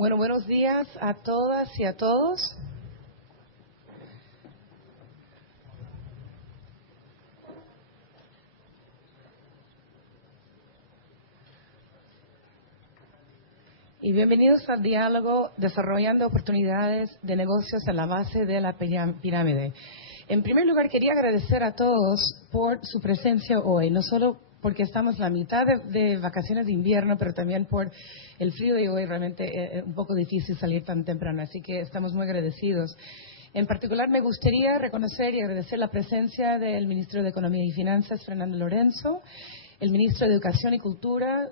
Bueno, buenos días a todas y a todos. Y bienvenidos al diálogo Desarrollando Oportunidades de Negocios a la Base de la Pirámide. En primer lugar, quería agradecer a todos por su presencia hoy, no solo porque estamos la mitad de vacaciones de invierno, pero también por el frío de hoy. Realmente es un poco difícil salir tan temprano, así que estamos muy agradecidos. En particular, me gustaría reconocer y agradecer la presencia del Ministro de Economía y Finanzas, Fernando Lorenzo, el Ministro de Educación y Cultura,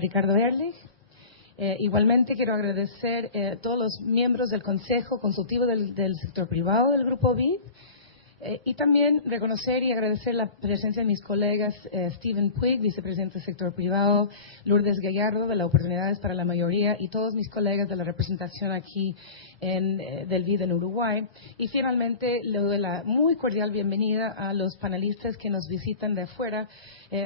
Ricardo Ehrlich. Igualmente quiero agradecer a todos los miembros del Consejo Consultivo del Sector Privado del Grupo BID. Y también reconocer y agradecer la presencia de mis colegas Steven Puig, vicepresidente del sector privado, Lourdes Gallardo, de la Oportunidades para la Mayoría, y todos mis colegas de la representación aquí del BID en Uruguay. Y finalmente le doy la muy cordial bienvenida a los panelistas que nos visitan de afuera,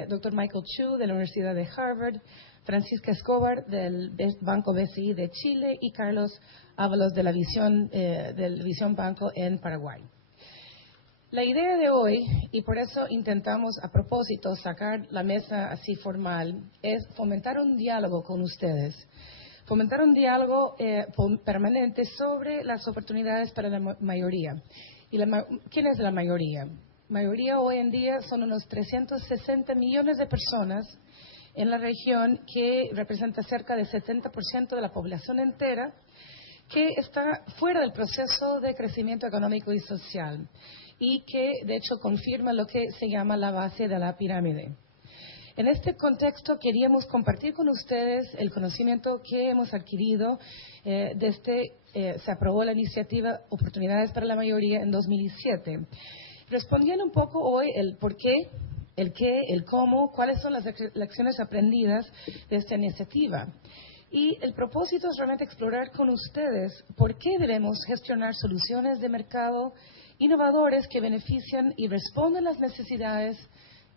Dr. Michael Chu, de la Universidad de Harvard, Francisca Escobar, del Banco BCI de Chile, y Carlos Ábalos, de la del Visión Banco en Paraguay. La idea de hoy, y por eso intentamos a propósito sacar la mesa así formal, es fomentar un diálogo con ustedes. Fomentar un diálogo permanente sobre las oportunidades para la mayoría. ¿Quién es la mayoría? Mayoría hoy en día son unos 360 millones de personas en la región, que representa cerca del 70% de la población entera, que está fuera del proceso de crecimiento económico y social, y que de hecho confirma lo que se llama la base de la pirámide. En este contexto queríamos compartir con ustedes el conocimiento que hemos adquirido se aprobó la iniciativa Oportunidades para la Mayoría en 2007. Respondiendo un poco hoy el por qué, el qué, el cómo, cuáles son las lecciones aprendidas de esta iniciativa. Y el propósito es realmente explorar con ustedes por qué debemos gestionar soluciones de mercado innovadores que benefician y responden a las necesidades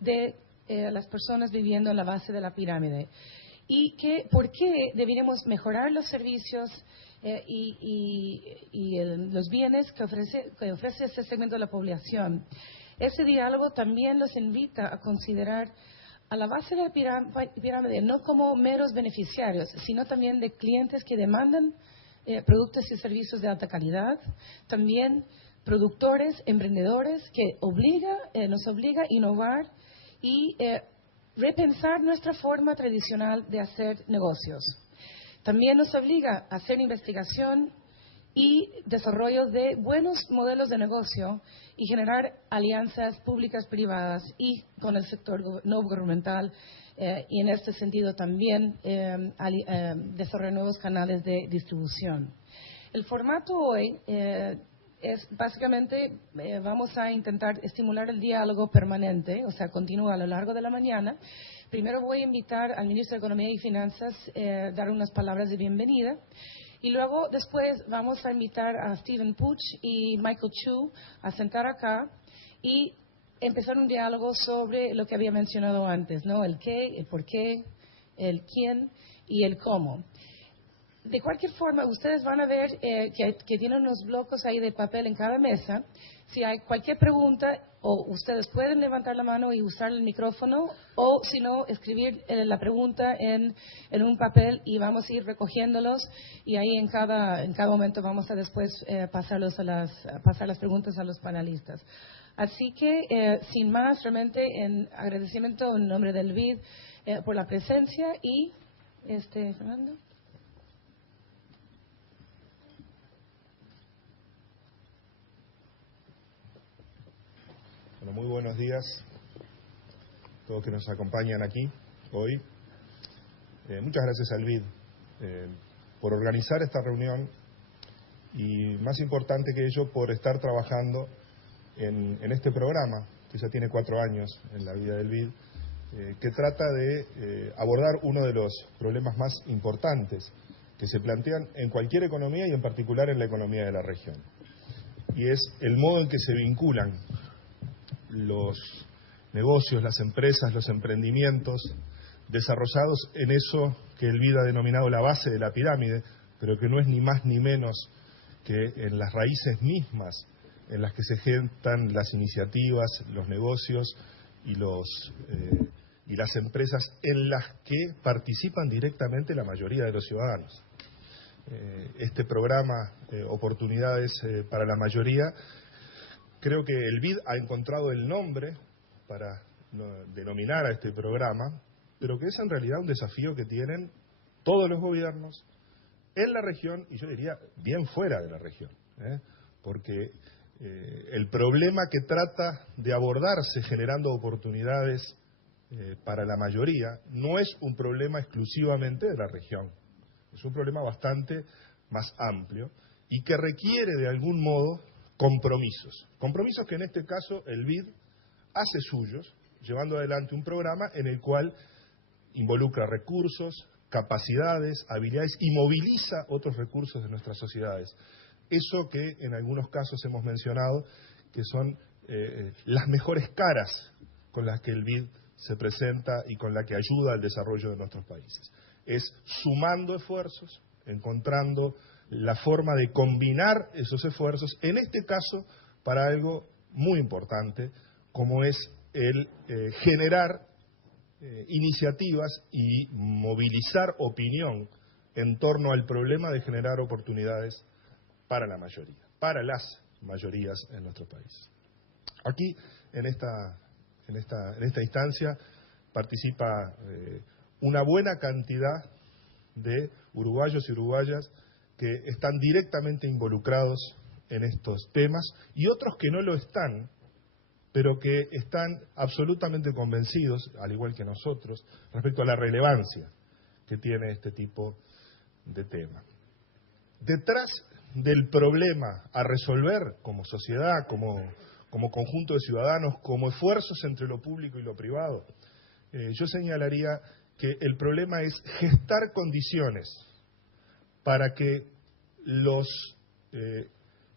de las personas viviendo en la base de la pirámide. Y por qué deberíamos mejorar los servicios los bienes que ofrece este segmento de la población. Ese diálogo también los invita a considerar a la base de la pirámide no como meros beneficiarios, sino también de clientes que demandan productos y servicios de alta calidad, también productores, emprendedores, que nos obliga a innovar y repensar nuestra forma tradicional de hacer negocios. También nos obliga a hacer investigación y desarrollo de buenos modelos de negocio y generar alianzas públicas, privadas y con el sector no gubernamental, y en este sentido también desarrollar nuevos canales de distribución. El formato hoy es básicamente, vamos a intentar estimular el diálogo permanente, o sea, continúa a lo largo de la mañana. Primero voy a invitar al Ministro de Economía y Finanzas a dar unas palabras de bienvenida. Y luego, después, vamos a invitar a Steven Puig y Michael Chu a sentar acá y empezar un diálogo sobre lo que había mencionado antes, ¿no? El qué, el por qué, el quién y el cómo. De cualquier forma, ustedes van a ver que tienen unos blocos ahí de papel en cada mesa. Si hay cualquier pregunta, o ustedes pueden levantar la mano y usar el micrófono, o si no, escribir la pregunta en un papel y vamos a ir recogiéndolos, y ahí en cada momento vamos a después pasar las preguntas a los panelistas. Así que, sin más, realmente en agradecimiento en nombre del BID por la presencia y, Fernando. Bueno, muy buenos días a todos que nos acompañan aquí hoy. Muchas gracias al BID por organizar esta reunión y, más importante que ello, por estar trabajando en este programa, que ya tiene 4 años en la vida del BID, que trata de abordar uno de los problemas más importantes que se plantean en cualquier economía y en particular en la economía de la región. Y es el modo en que se vinculan los negocios, las empresas, los emprendimientos desarrollados en eso que el BID ha denominado la base de la pirámide, pero que no es ni más ni menos que en las raíces mismas en las que se gestan las iniciativas, los negocios y las empresas en las que participan directamente la mayoría de los ciudadanos. Este programa Oportunidades para la Mayoría, creo que el BID ha encontrado el nombre para denominar a este programa, pero que es en realidad un desafío que tienen todos los gobiernos en la región y yo diría bien fuera de la región, porque el problema que trata de abordarse generando oportunidades para la mayoría no es un problema exclusivamente de la región, es un problema bastante más amplio y que requiere de algún modo compromisos que en este caso el BID hace suyos, llevando adelante un programa en el cual involucra recursos, capacidades, habilidades y moviliza otros recursos de nuestras sociedades. Eso que en algunos casos hemos mencionado, que son las mejores caras con las que el BID se presenta y con la que ayuda al desarrollo de nuestros países. Es sumando esfuerzos, encontrando la forma de combinar esos esfuerzos, en este caso para algo muy importante, como es el generar iniciativas y movilizar opinión en torno al problema de generar oportunidades para la mayoría, para las mayorías en nuestro país. Aquí, en esta instancia, participa una buena cantidad de uruguayos y uruguayas que están directamente involucrados en estos temas y otros que no lo están, pero que están absolutamente convencidos, al igual que nosotros, respecto a la relevancia que tiene este tipo de tema. Detrás del problema a resolver como sociedad, como conjunto de ciudadanos, como esfuerzos entre lo público y lo privado, yo señalaría que el problema es gestar condiciones para que los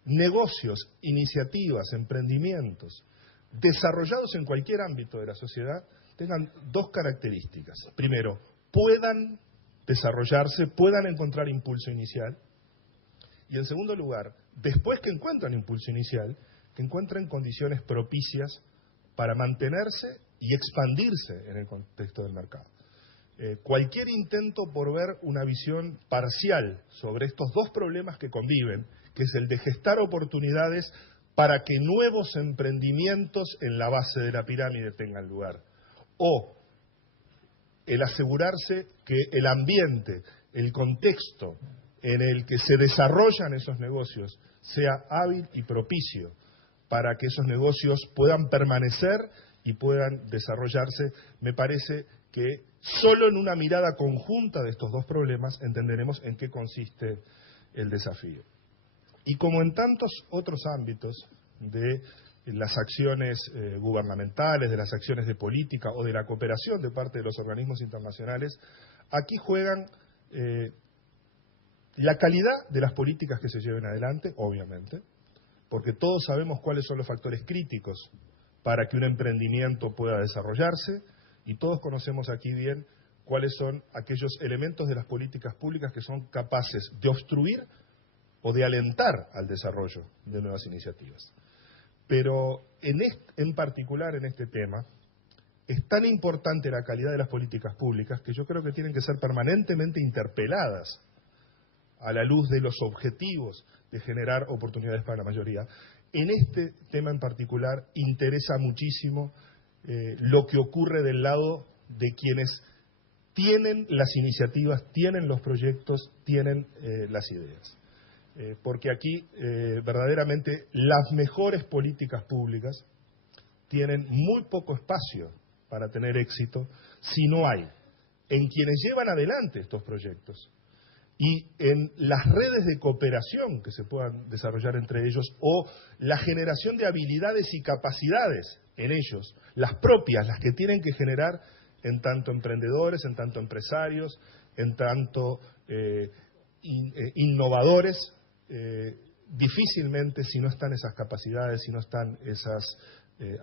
negocios, iniciativas, emprendimientos, desarrollados en cualquier ámbito de la sociedad, tengan dos características. Primero, puedan desarrollarse, puedan encontrar impulso inicial. Y en segundo lugar, después que encuentran impulso inicial, que encuentren condiciones propicias para mantenerse y expandirse en el contexto del mercado. Cualquier intento por ver una visión parcial sobre estos dos problemas que conviven, que es el de gestar oportunidades para que nuevos emprendimientos en la base de la pirámide tengan lugar, o el asegurarse que el ambiente, el contexto en el que se desarrollan esos negocios sea hábil y propicio para que esos negocios puedan permanecer y puedan desarrollarse, me parece que solo en una mirada conjunta de estos dos problemas entenderemos en qué consiste el desafío. Y como en tantos otros ámbitos de las acciones gubernamentales, de las acciones de política o de la cooperación de parte de los organismos internacionales, aquí juegan la calidad de las políticas que se lleven adelante, obviamente, porque todos sabemos cuáles son los factores críticos para que un emprendimiento pueda desarrollarse y todos conocemos aquí bien cuáles son aquellos elementos de las políticas públicas que son capaces de obstruir o de alentar al desarrollo de nuevas iniciativas. Pero en particular en este tema, es tan importante la calidad de las políticas públicas que yo creo que tienen que ser permanentemente interpeladas a la luz de los objetivos de generar oportunidades para la mayoría. En este tema en particular interesa muchísimo lo que ocurre del lado de quienes tienen las iniciativas, tienen los proyectos, tienen las ideas. Porque aquí verdaderamente las mejores políticas públicas tienen muy poco espacio para tener éxito si no hay en quienes llevan adelante estos proyectos y en las redes de cooperación que se puedan desarrollar entre ellos o la generación de habilidades y capacidades en ellos, las propias, las que tienen que generar en tanto emprendedores, en tanto empresarios, en tanto innovadores, difícilmente si no están esas capacidades, si no están esas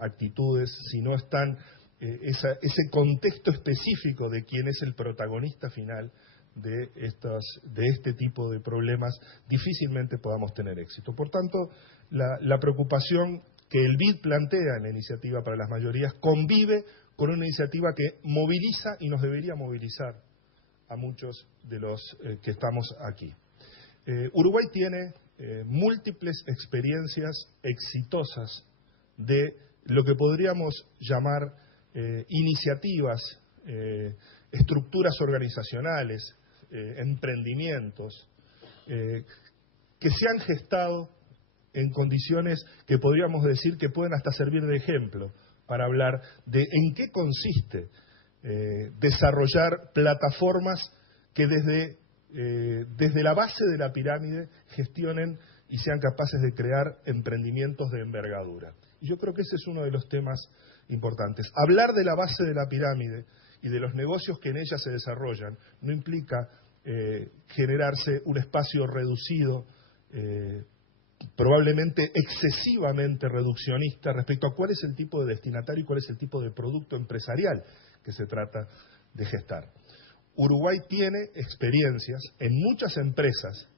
actitudes, si no están ese contexto específico de quién es el protagonista final, de este tipo de problemas difícilmente podamos tener éxito. Por tanto, la preocupación que el BID plantea en la iniciativa para las mayorías convive con una iniciativa que moviliza y nos debería movilizar a muchos de los que estamos aquí. Uruguay tiene múltiples experiencias exitosas de lo que podríamos llamar iniciativas, estructuras organizacionales, emprendimientos, que se han gestado en condiciones que podríamos decir que pueden hasta servir de ejemplo para hablar de en qué consiste desarrollar plataformas que desde la base de la pirámide gestionen y sean capaces de crear emprendimientos de envergadura. Y yo creo que ese es uno de los temas importantes. Hablar de la base de la pirámide y de los negocios que en ella se desarrollan no implica generarse un espacio reducido, probablemente excesivamente reduccionista respecto a cuál es el tipo de destinatario y cuál es el tipo de producto empresarial que se trata de gestar. Uruguay tiene experiencias en muchas empresas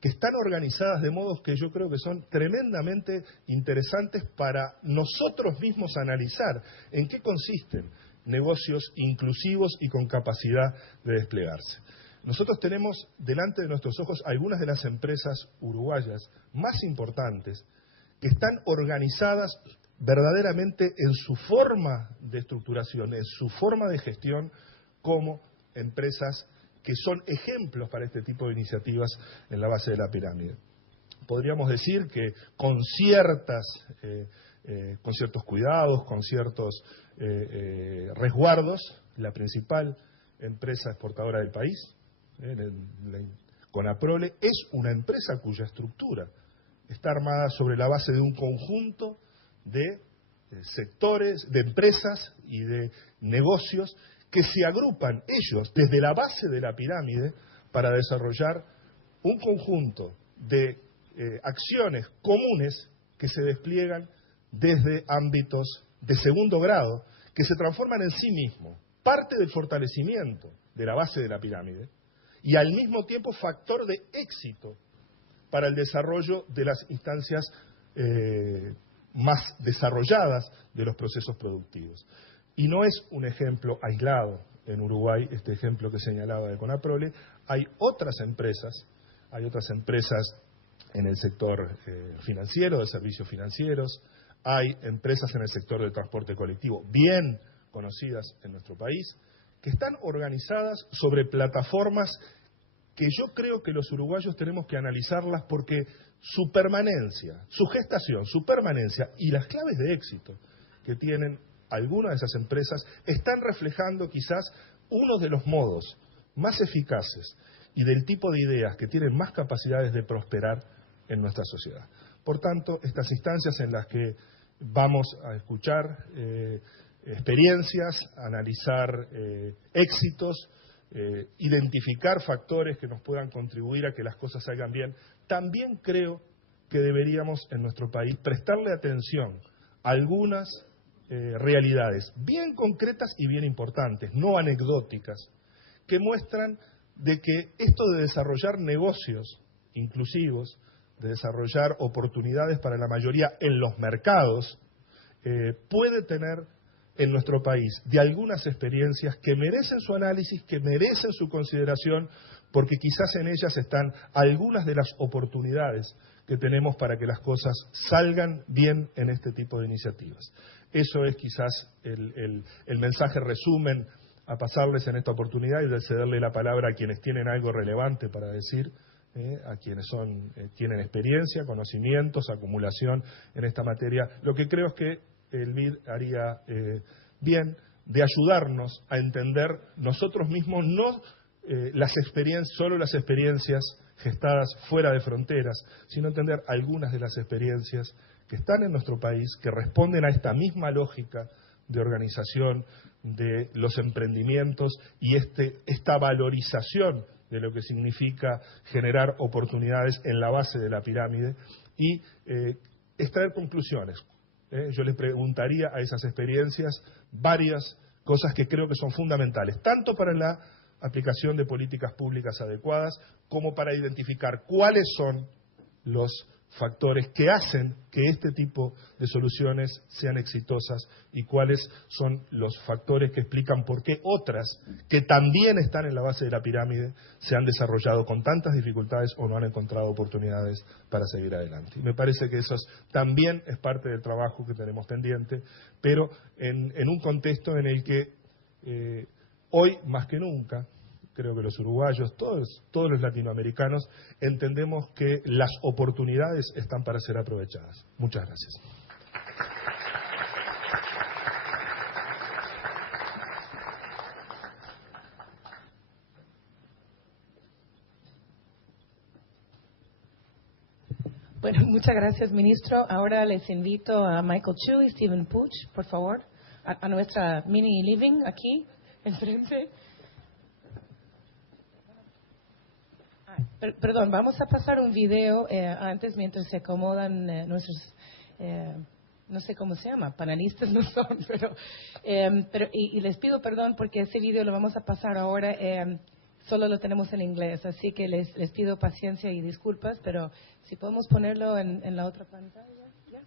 que están organizadas de modos que yo creo que son tremendamente interesantes para nosotros mismos analizar en qué consisten negocios inclusivos y con capacidad de desplegarse. Nosotros tenemos delante de nuestros ojos algunas de las empresas uruguayas más importantes que están organizadas verdaderamente en su forma de estructuración, en su forma de gestión, como empresas que son ejemplos para este tipo de iniciativas en la base de la pirámide. Podríamos decir que con ciertos cuidados, con ciertos resguardos, la principal empresa exportadora del país, Conaprole, es una empresa cuya estructura está armada sobre la base de un conjunto de sectores, de empresas y de negocios que se agrupan ellos desde la base de la pirámide para desarrollar un conjunto de acciones comunes que se despliegan desde ámbitos de segundo grado, que se transforman en sí mismos parte del fortalecimiento de la base de la pirámide y al mismo tiempo factor de éxito para el desarrollo de las instancias más desarrolladas de los procesos productivos. Y no es un ejemplo aislado en Uruguay, este ejemplo que señalaba de Conaprole. Hay otras empresas en el sector financiero, de servicios financieros, hay empresas en el sector del transporte colectivo, bien conocidas en nuestro país, que están organizadas sobre plataformas que yo creo que los uruguayos tenemos que analizarlas porque su permanencia, su gestación, su permanencia y las claves de éxito que tienen algunas de esas empresas están reflejando quizás uno de los modos más eficaces y del tipo de ideas que tienen más capacidades de prosperar en nuestra sociedad. Por tanto, estas instancias en las que vamos a escuchar experiencias, analizar éxitos, identificar factores que nos puedan contribuir a que las cosas salgan bien, también creo que deberíamos en nuestro país prestarle atención a algunas realidades bien concretas y bien importantes, no anecdóticas, que muestran de que esto de desarrollar negocios inclusivos, de desarrollar oportunidades para la mayoría en los mercados, puede tener en nuestro país de algunas experiencias que merecen su análisis, que merecen su consideración, porque quizás en ellas están algunas de las oportunidades que tenemos para que las cosas salgan bien en este tipo de iniciativas. Eso es quizás el mensaje resumen a pasarles en esta oportunidad y de cederle la palabra a quienes tienen algo relevante para decir, a quienes tienen experiencia, conocimientos, acumulación en esta materia. Lo que creo es que el BID haría bien de ayudarnos a entender nosotros mismos no solo las experiencias gestadas fuera de fronteras, sino entender algunas de las experiencias que están en nuestro país, que responden a esta misma lógica de organización de los emprendimientos y esta valorización de lo que significa generar oportunidades en la base de la pirámide y extraer conclusiones. Yo les preguntaría a esas experiencias varias cosas que creo que son fundamentales, tanto para la aplicación de políticas públicas adecuadas, como para identificar cuáles son los factores que hacen que este tipo de soluciones sean exitosas y cuáles son los factores que explican por qué otras, que también están en la base de la pirámide, se han desarrollado con tantas dificultades o no han encontrado oportunidades para seguir adelante. Y me parece que eso también es parte del trabajo que tenemos pendiente, pero en un contexto en el que hoy, más que nunca, creo que los uruguayos, todos los latinoamericanos, entendemos que las oportunidades están para ser aprovechadas. Muchas gracias. Bueno, muchas gracias, ministro. Ahora les invito a Michael Chu y Stephen Puch, por favor, a nuestra mini living aquí, enfrente. Perdón, vamos a pasar un video antes mientras se acomodan nuestros, no sé cómo se llama, panelistas no son, pero les pido perdón porque ese video lo vamos a pasar ahora, solo lo tenemos en inglés, así que les pido paciencia y disculpas, pero si podemos ponerlo en la otra pantalla. ¿Ya?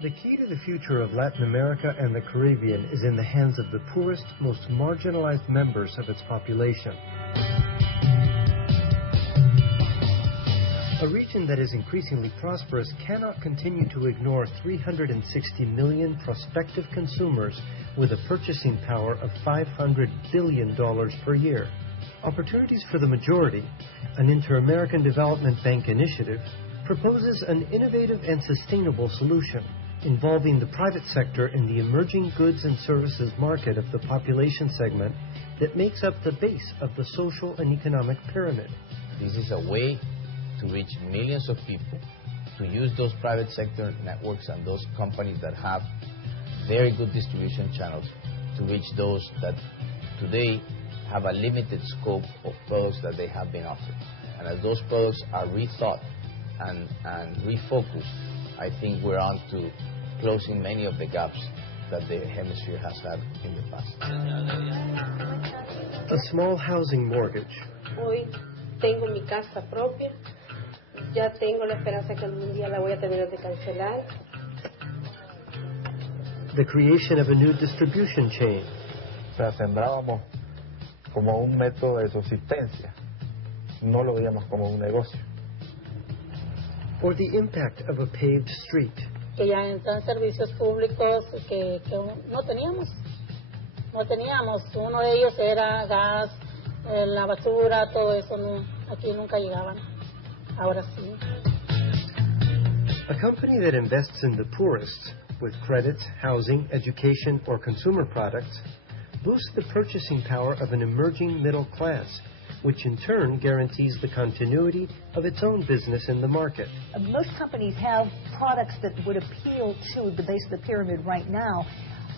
The key to the future of Latin America and the Caribbean is in the hands of the poorest, most marginalized members of its population. A region that is increasingly prosperous cannot continue to ignore 360 million prospective consumers with a purchasing power of $500 billion per year. Opportunities for the Majority, an Inter-American Development Bank initiative, proposes an innovative and sustainable solution involving the private sector in the emerging goods and services market of the population segment that makes up the base of the social and economic pyramid. This is a way to reach millions of people, to use those private sector networks and those companies that have very good distribution channels to reach those that today have a limited scope of products that they have been offered. And as those products are rethought and refocused, I think we're on to closing many of the gaps that the hemisphere has had in the past. A small housing mortgage. Hoy tengo mi casa propia. Ya tengo la esperanza que algún día la voy a terminar de cancelar. The creation of a new distribution chain. O sea, sembrábamos como un método de subsistencia. No lo veíamos como un negocio. Or the impact of a paved street. Que ya entran servicios públicos que no teníamos. No teníamos. Uno de ellos era gas, la basura, todo eso. No, aquí nunca llegaban. Ahora sí. A company that invests in the poorest with credits, housing, education, or consumer products boosts the purchasing power of an emerging middle class, which in turn guarantees the continuity of its own business in the market. Most companies have products that would appeal to the base of the pyramid right now.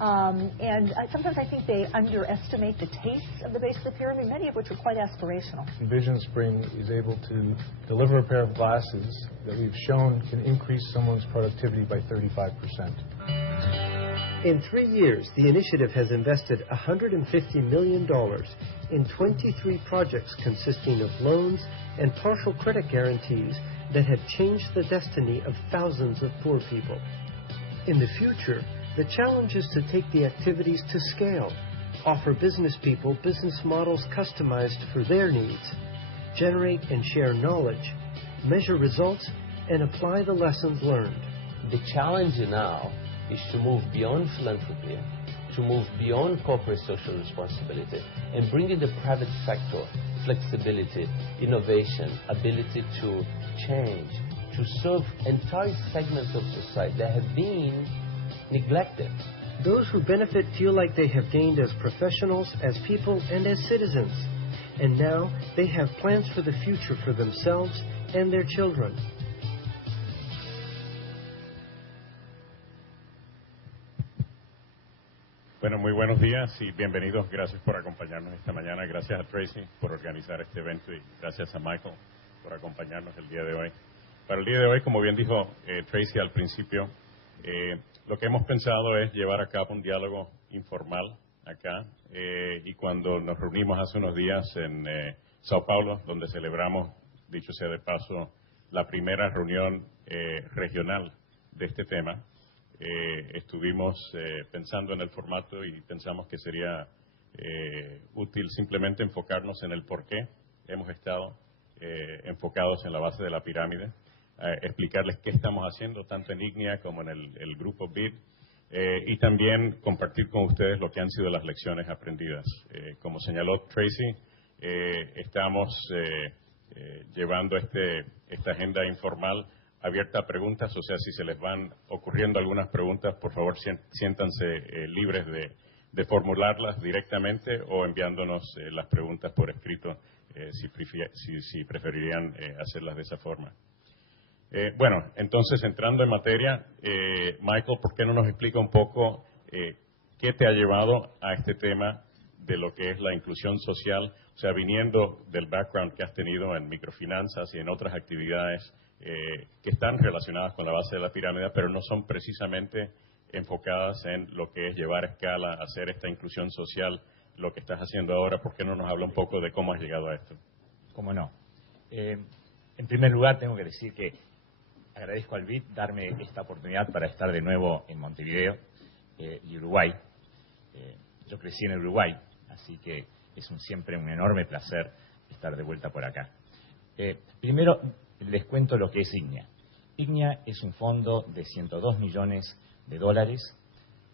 And sometimes I think they underestimate the tastes of the base of the pyramid, many of which are quite aspirational. Vision Spring is able to deliver a pair of glasses that we've shown can increase someone's productivity by 35%. In 3 years, the initiative has invested $150 million in 23 projects consisting of loans and partial credit guarantees that have changed the destiny of thousands of poor people. In the future, the challenge is to take the activities to scale, offer business people business models customized for their needs, generate and share knowledge, measure results, and apply the lessons learned. The challenge now is to move beyond philanthropy, to move beyond corporate social responsibility, and bring in the private sector flexibility, innovation, ability to change, to serve entire segments of society that have been neglected. Those who benefit feel like they have gained as professionals, as people, and as citizens. And now they have plans for the future for themselves and their children. Bueno, muy buenos días y bienvenidos. Gracias por acompañarnos esta mañana. Gracias a Tracy por organizar este evento y gracias a Michael por acompañarnos el día de hoy. Para el día de hoy, como bien dijo Tracy al principio, lo que hemos pensado es llevar a cabo un diálogo informal acá, y cuando nos reunimos hace unos días en Sao Paulo, donde celebramos, dicho sea de paso, la primera reunión regional de este tema, estuvimos pensando en el formato y pensamos que sería útil simplemente enfocarnos en el por qué hemos estado enfocados en la base de la pirámide, explicarles qué estamos haciendo tanto en IGNIA como en el grupo BID, y también compartir con ustedes lo que han sido las lecciones aprendidas. Como señaló Tracy, estamos llevando esta agenda informal abierta a preguntas, o sea, si se les van ocurriendo algunas preguntas, por favor siéntanse libres de formularlas directamente o enviándonos las preguntas por escrito si preferirían hacerlas de esa forma. Bueno, entonces entrando en materia, Michael, ¿por qué no nos explica un poco qué te ha llevado a este tema de lo que es la inclusión social? O sea, viniendo del background que has tenido en microfinanzas y en otras actividades que están relacionadas con la base de la pirámide, pero no son precisamente enfocadas en lo que es llevar a escala, hacer esta inclusión social, lo que estás haciendo ahora. ¿Por qué no nos habla un poco de cómo has llegado a esto? ¿Cómo no? En primer lugar, tengo que decir que agradezco al BID darme esta oportunidad para estar de nuevo en Montevideo y Uruguay. Yo crecí en Uruguay, así que es siempre un enorme placer estar de vuelta por acá. Primero, les cuento lo que es IGNIA. IGNIA es un fondo de 102 millones de dólares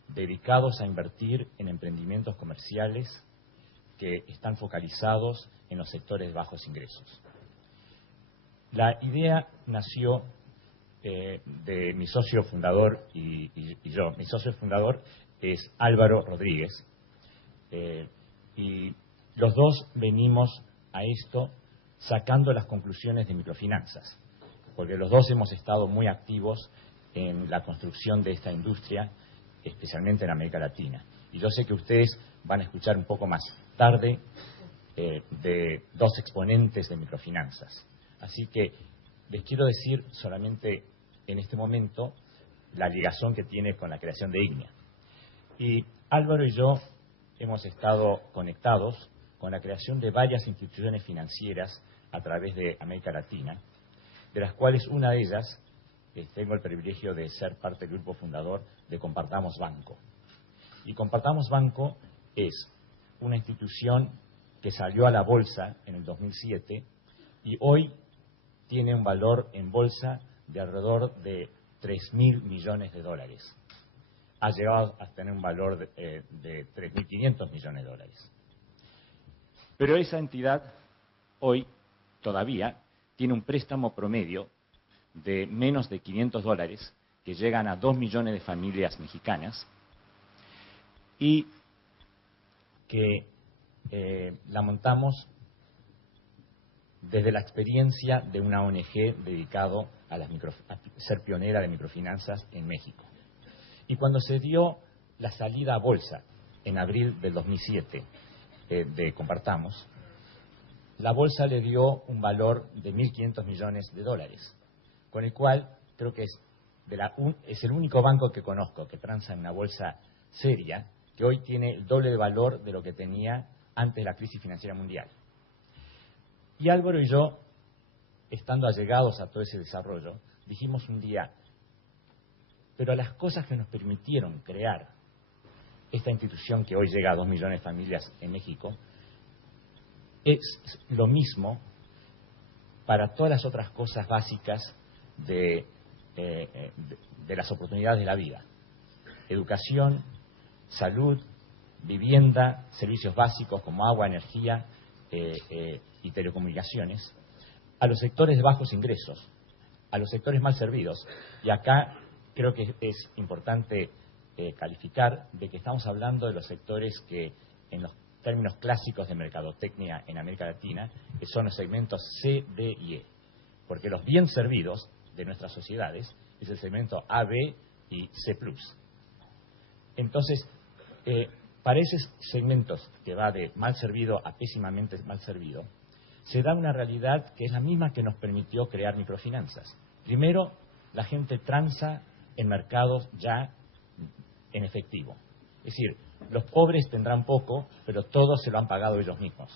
dedicados a invertir en emprendimientos comerciales que están focalizados en los sectores de bajos ingresos. La idea nació de mi socio fundador y yo. Mi socio fundador es Álvaro Rodríguez, y los dos venimos a esto sacando las conclusiones de microfinanzas, porque los dos hemos estado muy activos en la construcción de esta industria, especialmente en América Latina. Y yo sé que ustedes van a escuchar un poco más tarde de dos exponentes de microfinanzas. Así que les quiero decir solamente en este momento la ligación que tiene con la creación de IGNIA. Y Álvaro y yo hemos estado conectados con la creación de varias instituciones financieras a través de América Latina, de las cuales una de ellas, tengo el privilegio de ser parte del grupo fundador de Compartamos Banco. Y Compartamos Banco es una institución que salió a la bolsa en el 2007 y hoy tiene un valor en bolsa de alrededor de 3.000 millones de dólares. Ha llegado a tener un valor de 3.500 millones de dólares. Pero esa entidad hoy todavía tiene un préstamo promedio de menos de 500 dólares que llegan a 2 millones de familias mexicanas y que la montamos desde la experiencia de una ONG dedicado a ser pionera de microfinanzas en México. Y cuando se dio la salida a bolsa en abril del 2007 de Compartamos, la bolsa le dio un valor de 1.500 millones de dólares, con el cual creo que es el único banco que conozco que transa en una bolsa seria, que hoy tiene el doble de valor de lo que tenía antes de la crisis financiera mundial. Y Álvaro y yo, estando allegados a todo ese desarrollo, dijimos un día, pero las cosas que nos permitieron crear esta institución que hoy llega a 2 millones de familias en México, es lo mismo para todas las otras cosas básicas de las oportunidades de la vida. Educación, salud, vivienda, servicios básicos como agua, energía y telecomunicaciones, a los sectores de bajos ingresos, a los sectores mal servidos. Y acá creo que es importante calificar de que estamos hablando de los sectores que en los términos clásicos de mercadotecnia en América Latina, que son los segmentos C, D y E. Porque los bien servidos de nuestras sociedades es el segmento A, B y C+. Entonces, para esos segmentos que va de mal servido a pésimamente mal servido, se da una realidad que es la misma que nos permitió crear microfinanzas. Primero, la gente transa en mercados ya en efectivo. Es decir, Los pobres tendrán poco, pero todos se lo han pagado ellos mismos,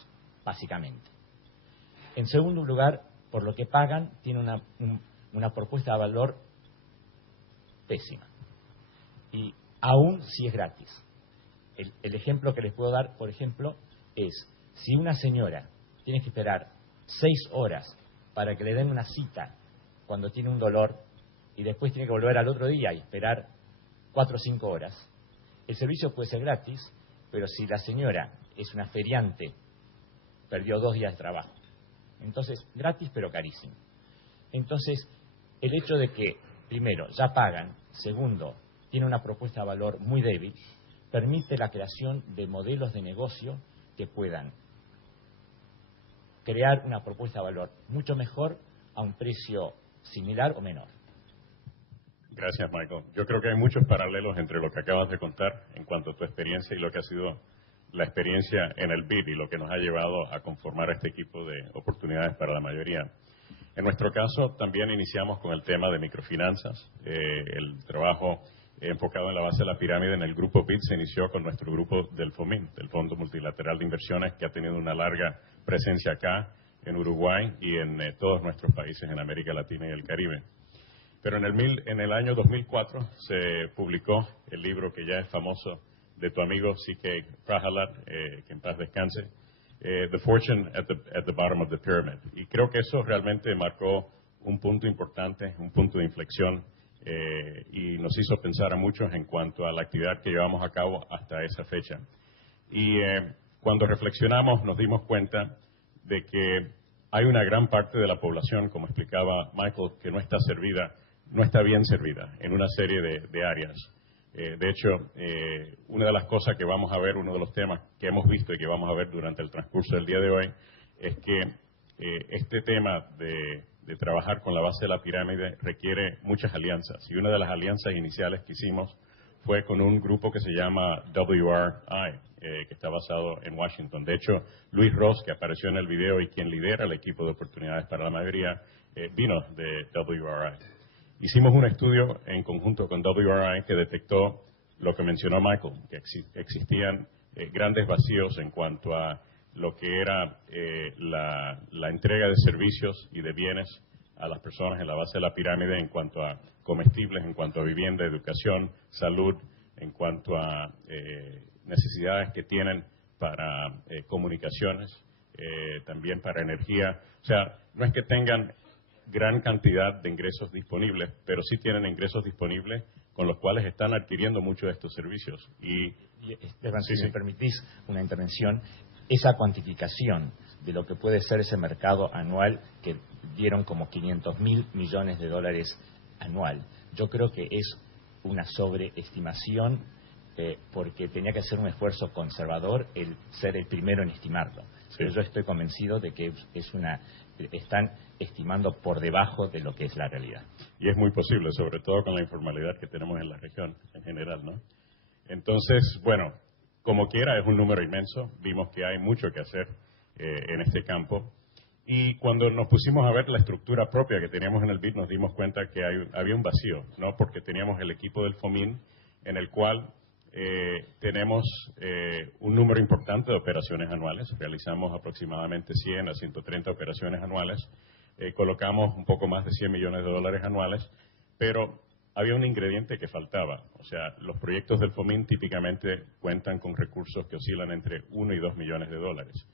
básicamente. En segundo lugar, por lo que pagan, tiene una propuesta de valor pésima. Y aún si es gratis. El ejemplo que les puedo dar, por ejemplo, es si una señora tiene que esperar 6 horas para que le den una cita cuando tiene un dolor y después tiene que volver al otro día y esperar 4 o 5 horas, el servicio puede ser gratis, pero si la señora es una feriante, perdió 2 días de trabajo. Entonces, gratis pero carísimo. Entonces, el hecho de que, primero, ya pagan, segundo, tiene una propuesta de valor muy débil, permite la creación de modelos de negocio que puedan crear una propuesta de valor mucho mejor a un precio similar o menor. Gracias, Michael. Yo creo que hay muchos paralelos entre lo que acabas de contar en cuanto a tu experiencia y lo que ha sido la experiencia en el BID y lo que nos ha llevado a conformar este equipo de oportunidades para la mayoría. En nuestro caso, también iniciamos con el tema de microfinanzas. El trabajo enfocado en la base de la pirámide en el grupo BID se inició con nuestro grupo del FOMIN, del Fondo Multilateral de Inversiones, que ha tenido una larga presencia acá, en Uruguay y en todos nuestros países en América Latina y el Caribe. Pero en el año 2004 se publicó el libro que ya es famoso de tu amigo C.K. Prahalad, que en paz descanse, The Fortune at the Bottom of the Pyramid. Y creo que eso realmente marcó un punto importante, un punto de inflexión, y nos hizo pensar a muchos en cuanto a la actividad que llevamos a cabo hasta esa fecha. Y cuando reflexionamos nos dimos cuenta de que hay una gran parte de la población, como explicaba Michael, que no está bien servida en una serie de áreas. De hecho, una de las cosas que vamos a ver, uno de los temas que hemos visto y que vamos a ver durante el transcurso del día de hoy, es que este tema de trabajar con la base de la pirámide requiere muchas alianzas. Y una de las alianzas iniciales que hicimos fue con un grupo que se llama WRI, que está basado en Washington. De hecho, Luis Ross, que apareció en el video y quien lidera el equipo de oportunidades para la mayoría, vino de WRI. Hicimos un estudio en conjunto con WRI que detectó lo que mencionó Michael, que existían grandes vacíos en cuanto a lo que era la entrega de servicios y de bienes a las personas en la base de la pirámide en cuanto a comestibles, en cuanto a vivienda, educación, salud, en cuanto a necesidades que tienen para comunicaciones, también para energía. O sea, no es que tengan gran cantidad de ingresos disponibles, pero sí tienen ingresos disponibles con los cuales están adquiriendo muchos de estos servicios. Esteban, si me permitís una intervención, esa cuantificación de lo que puede ser ese mercado anual, que dieron como 500.000 millones de dólares anual, yo creo que es una sobreestimación, porque tenía que ser un esfuerzo conservador el ser el primero en estimarlo. Sí. Pero yo estoy convencido de que están estimando por debajo de lo que es la realidad. Y es muy posible, sobre todo con la informalidad que tenemos en la región en general, ¿no? Entonces, bueno, como quiera, es un número inmenso. Vimos que hay mucho que hacer en este campo. Y cuando nos pusimos a ver la estructura propia que teníamos en el BID, nos dimos cuenta que había un vacío, ¿no? Porque teníamos el equipo del FOMIN, en el cual tenemos un número importante de operaciones anuales. Realizamos aproximadamente 100 a 130 operaciones anuales. Colocamos un poco más de 100 millones de dólares anuales, pero había un ingrediente que faltaba. O sea, los proyectos del FOMIN típicamente cuentan con recursos que oscilan entre 1 y 2 millones de dólares.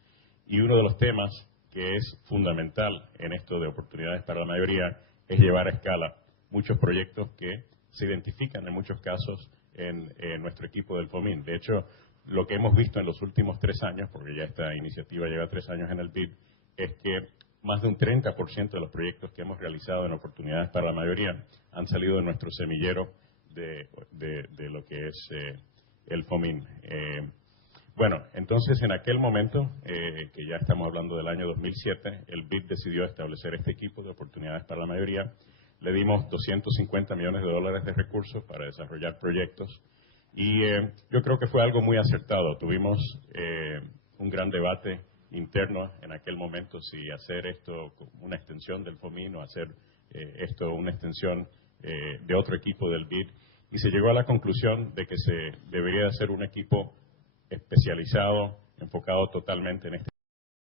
Y uno de los temas que es fundamental en esto de oportunidades para la mayoría es llevar a escala muchos proyectos que se identifican en muchos casos en nuestro equipo del FOMIN. De hecho, lo que hemos visto en los últimos 3 años, porque ya esta iniciativa lleva 3 años en el BID, es que más de un 30% de los proyectos que hemos realizado en oportunidades para la mayoría han salido de nuestro semillero de lo que es el FOMIN. Bueno, entonces en aquel momento, que ya estamos hablando del año 2007, el BID decidió establecer este equipo de oportunidades para la mayoría. Le dimos 250 millones de dólares de recursos para desarrollar proyectos y yo creo que fue algo muy acertado. Tuvimos un gran debate interno en aquel momento si hacer esto una extensión del FOMIN o hacer esto una extensión de otro equipo del BID. y se llegó a la conclusión de que se debería hacer un equipo especializado, enfocado totalmente en este